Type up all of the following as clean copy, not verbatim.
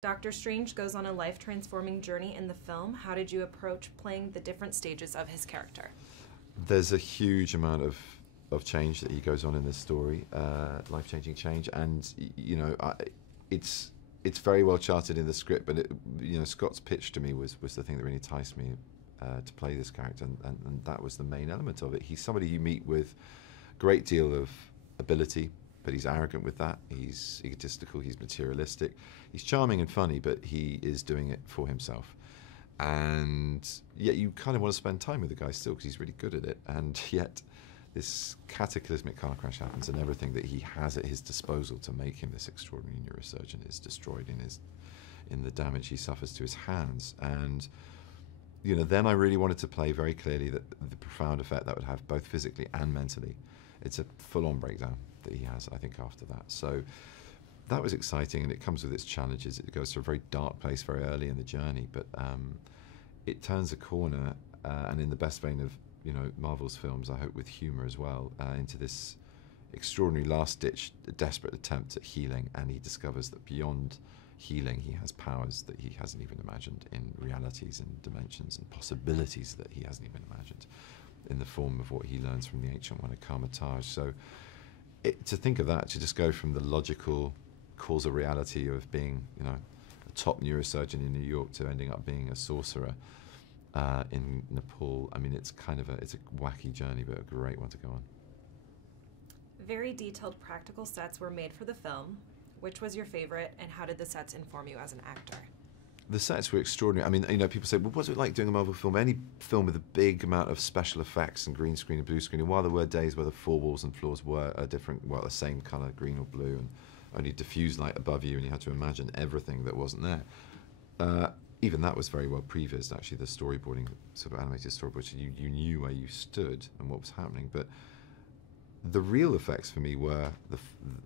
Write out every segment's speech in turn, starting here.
Doctor Strange goes on a life-transforming journey in the film. How did you approach playing the different stages of his character? There's a huge amount of change that he goes on in this story, life-changing change, and it's very well charted in the script. But Scott's pitch to me was the thing that really enticed me to play this character, and that was the main element of it. He's somebody you meet with a great deal of ability, but he's arrogant with that. He's egotistical. He's materialistic. He's charming and funny, but he is doing it for himself. And yet you kind of want to spend time with the guy still because he's really good at it. And yet this cataclysmic car crash happens, and everything that he has at his disposal to make him this extraordinary neurosurgeon is destroyed in the damage he suffers to his hands. And then I really wanted to play very clearly that the profound effect that would have both physically and mentally. It's a full-on breakdown that he has, I think, after that. So that was exciting, and it comes with its challenges. It goes to a very dark place very early in the journey, but it turns a corner, and in the best vein of Marvel's films, I hope with humour as well, into this extraordinary last-ditch, desperate attempt at healing. And he discovers that beyond healing, he has powers that he hasn't even imagined, in realities and dimensions and possibilities that he hasn't even imagined, in the form of what he learns from the ancient one, a Karmatage. So to think of that, to just go from the logical causal reality of being, a top neurosurgeon in New York to ending up being a sorcerer in Nepal. I mean, it's a wacky journey, but a great one to go on. Very detailed practical sets were made for the film. Which was your favorite, and how did the sets inform you as an actor? The sets were extraordinary. I mean, people say, well, what's it like doing a Marvel film? Any film with a big amount of special effects and green screen and blue screen, and while there were days where the four walls and floors were the same colour, green or blue, and only diffused light above you, and you had to imagine everything that wasn't there. Even that was very well prevised, actually, the storyboarding, sort of animated storyboard, so you knew where you stood and what was happening. But the real effects for me were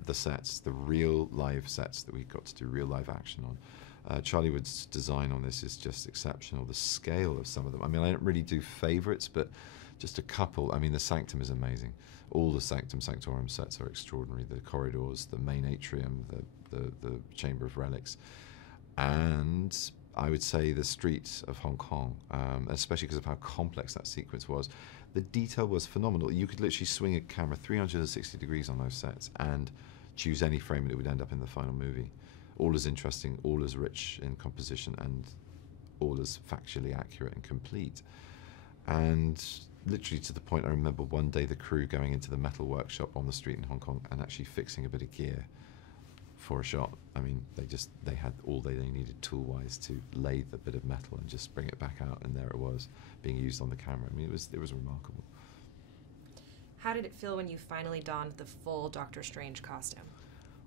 the sets, the real live sets that we got to do real live action on. Charlie Wood's design on this is just exceptional. The scale of some of them. I mean, I don't really do favourites, but just a couple. I mean, the Sanctum is amazing. All the Sanctum Sanctorum sets are extraordinary. The corridors, the main atrium, the Chamber of Relics, and I would say the streets of Hong Kong, especially because of how complex that sequence was. The detail was phenomenal. You could literally swing a camera 360 degrees on those sets and choose any frame and it would end up in the final movie. All as interesting, all as rich in composition, and all as factually accurate and complete. And literally to the point, I remember one day the crew going into the metal workshop on the street in Hong Kong and actually fixing a bit of gear for a shot. I mean, they had all they needed tool-wise to lathe a bit of metal and just bring it back out, and there it was, being used on the camera. I mean, it was remarkable. How did it feel when you finally donned the full Doctor Strange costume?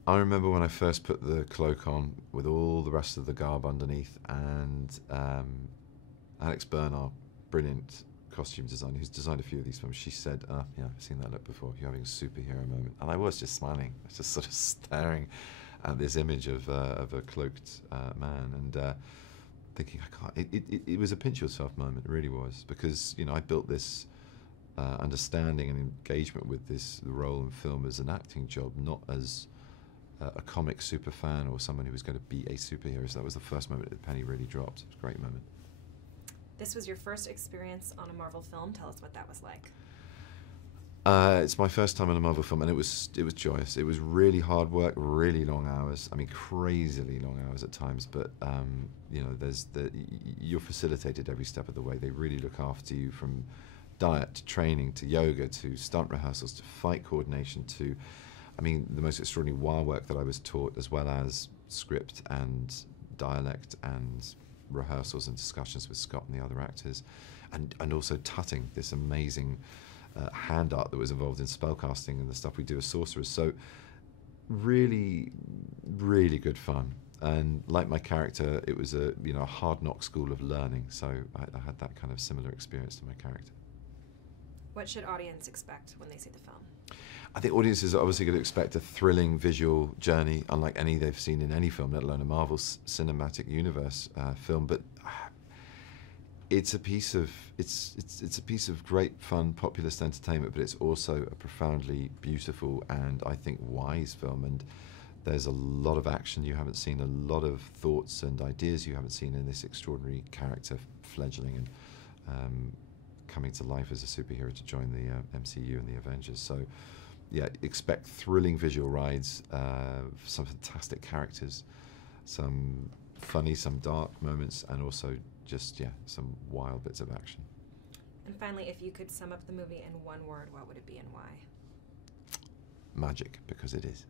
I remember when I first put the cloak on with all the rest of the garb underneath, and Alex Bernard, brilliant costume designer, who's designed a few of these films, she said, yeah, I've seen that look before, you're having a superhero moment. And I was just smiling. I was just sort of staring at this image of a cloaked man, and thinking, I can't. It was a pinch yourself moment. It really was, because I built this understanding and engagement with the role in film as an acting job, not as a comic super fan or someone who was going to be a superhero. So that was the first moment that the penny really dropped. It was a great moment. This was your first experience on a Marvel film. Tell us what that was like. It's my first time on a Marvel film, and it was joyous. It was really hard work, really long hours. I mean, crazily long hours at times. But you're facilitated every step of the way. They really look after you, from diet to training to yoga to stunt rehearsals to fight coordination to, I mean, the most extraordinary wire work that I was taught, as well as script and dialect and rehearsals and discussions with Scott and the other actors, and also tutting, this amazing hand art that was involved in spellcasting and the stuff we do as sorcerers. So really, really good fun. And like my character, it was a hard knock school of learning. So I had that kind of similar experience to my character. What should audience expect when they see the film? I think audiences are obviously going to expect a thrilling visual journey, unlike any they've seen in any film, let alone a Marvel Cinematic Universe film. But it's a piece of great fun populist entertainment, but it's also a profoundly beautiful and, I think, wise film. And There's a lot of action you haven't seen, a lot of thoughts and ideas you haven't seen in this extraordinary character fledgling and coming to life as a superhero to join the MCU and the Avengers. So, yeah, expect thrilling visual rides, some fantastic characters, some funny, some dark moments, and also just, some wild bits of action. And finally, if you could sum up the movie in one word, what would it be and why? Magic, because it is.